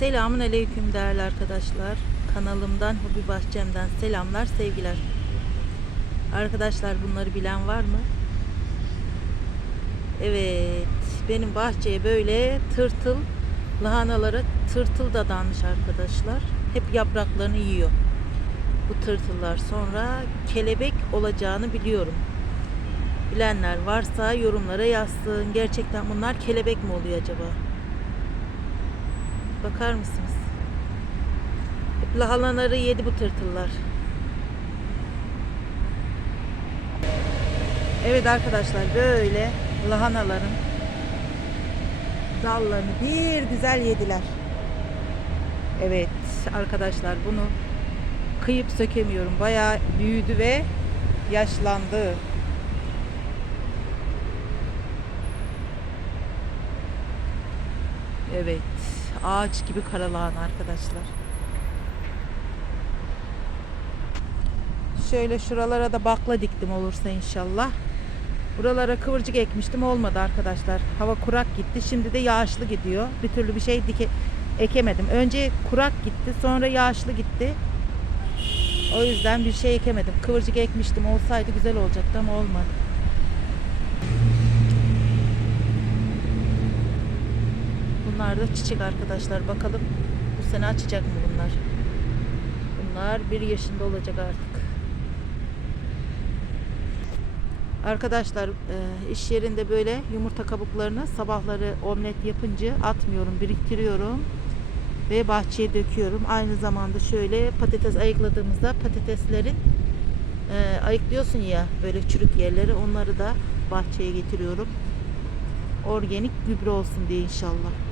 Selamun aleyküm değerli arkadaşlar. Kanalımdan Hobi Bahçem'den selamlar, sevgiler. Arkadaşlar bunları bilen var mı? Evet, benim bahçeye böyle tırtıl, lahanalara tırtıl dadanmış arkadaşlar. Hep yapraklarını yiyor. Bu tırtıllar sonra kelebek olacağını biliyorum. Bilenler varsa yorumlara yazsın. Gerçekten bunlar kelebek mi oluyor acaba? Bakar mısınız? Lahanaları yedi bu tırtıllar. Evet arkadaşlar böyle lahanaların dallarını bir güzel yediler. Evet arkadaşlar bunu kıyıp sökemiyorum. Bayağı büyüdü ve yaşlandı. Evet. Ağaç gibi karalağın arkadaşlar. Şöyle şuralara da bakla diktim olursa inşallah. Buralara kıvırcık ekmiştim olmadı arkadaşlar. Hava kurak gitti. Şimdi de yağışlı gidiyor. Bir türlü bir şey dike ekemedim. Önce kurak gitti, sonra yağışlı gitti. O yüzden bir şey ekemedim. Kıvırcık ekmiştim. Olsaydı güzel olacaktı ama olmadı. Bunlar da çiçek arkadaşlar. Bakalım bu sene açacak mı bunlar? Bunlar bir yaşında olacak artık. Arkadaşlar e, iş yerinde böyle yumurta kabuklarını sabahları omlet yapınca atmıyorum, biriktiriyorum ve bahçeye döküyorum. Aynı zamanda şöyle patates ayıkladığımızda patateslerin e, ayıklıyorsun ya böyle çürük yerleri onları da bahçeye getiriyorum. Organik gübre olsun diye inşallah.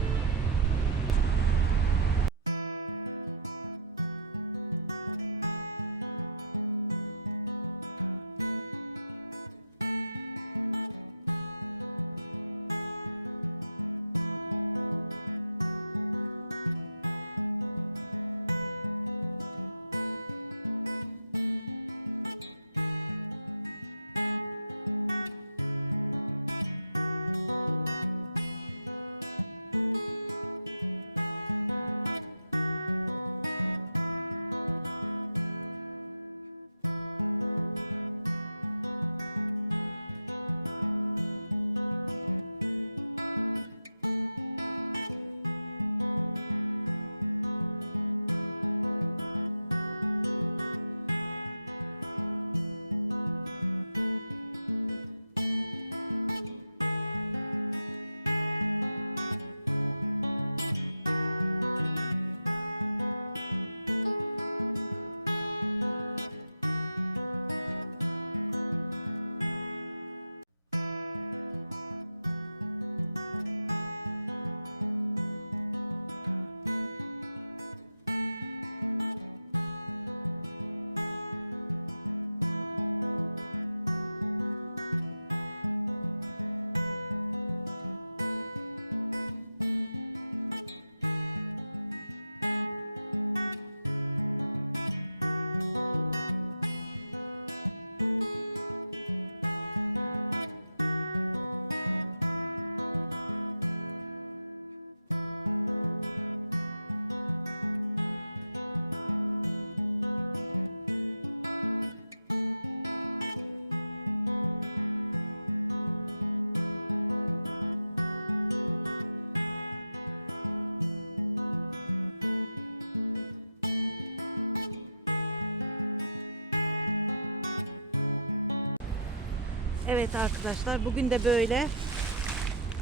Evet arkadaşlar bugün de böyle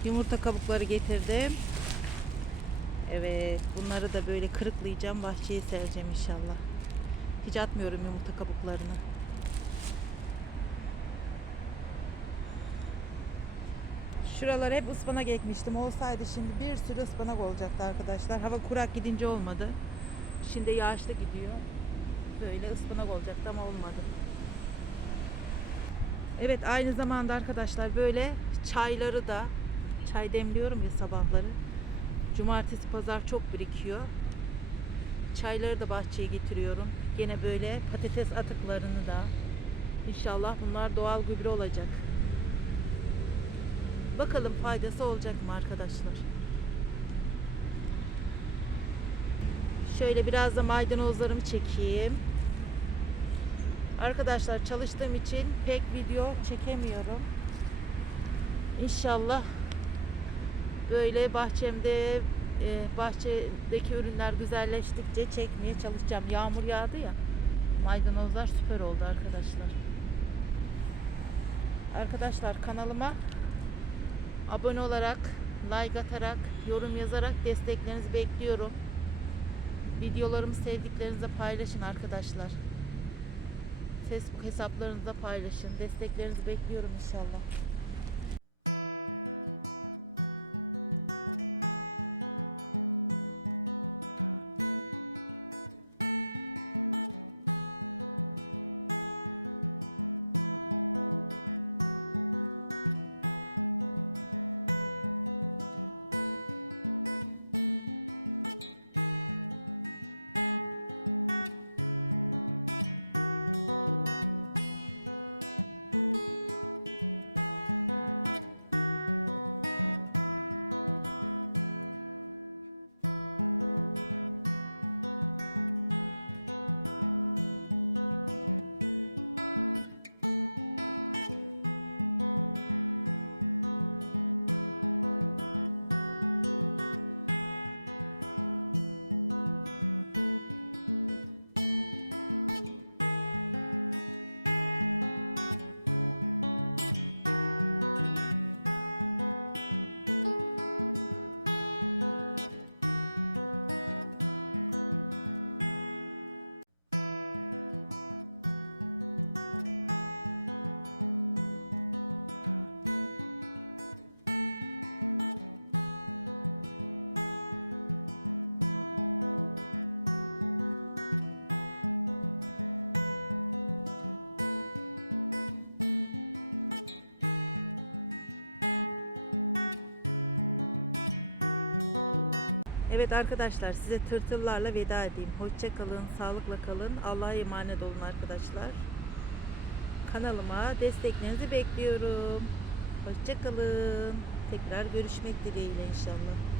yumurta kabukları getirdim. Evet bunları da böyle kırıklayacağım bahçeye sereceğim inşallah. Hiç atmıyorum yumurta kabuklarını. Şuralara hep ıspanak ekmiştim. Olsaydı şimdi bir sürü ıspanak olacaktı arkadaşlar. Hava kurak gidince olmadı. Şimdi yağışlı gidiyor. Böyle ıspanak olacaktı ama olmadı. Evet aynı zamanda arkadaşlar böyle çayları da çay demliyorum ya sabahları. Cumartesi pazar çok birikiyor. Çayları da bahçeye getiriyorum. Gene böyle patates atıklarını da inşallah bunlar doğal gübre olacak. Bakalım faydası olacak mı arkadaşlar? Şöyle biraz da maydanozlarımı çekeyim. Arkadaşlar çalıştığım için pek video çekemiyorum. İnşallah böyle bahçemde e, bahçedeki ürünler güzelleştikçe çekmeye çalışacağım. Yağmur yağdı ya. Maydanozlar süper oldu arkadaşlar. Arkadaşlar kanalıma abone olarak, like atarak, yorum yazarak desteklerinizi bekliyorum. Videolarımı sevdiklerinizle paylaşın arkadaşlar. Facebook hesaplarınızda paylaşın. Desteklerinizi bekliyorum inşallah. Evet arkadaşlar size tırtıllarla veda edeyim. Hoşça kalın, sağlıkla kalın. Allah'a emanet olun arkadaşlar. Kanalıma desteklerinizi bekliyorum. Hoşça kalın. Tekrar görüşmek dileğiyle inşallah.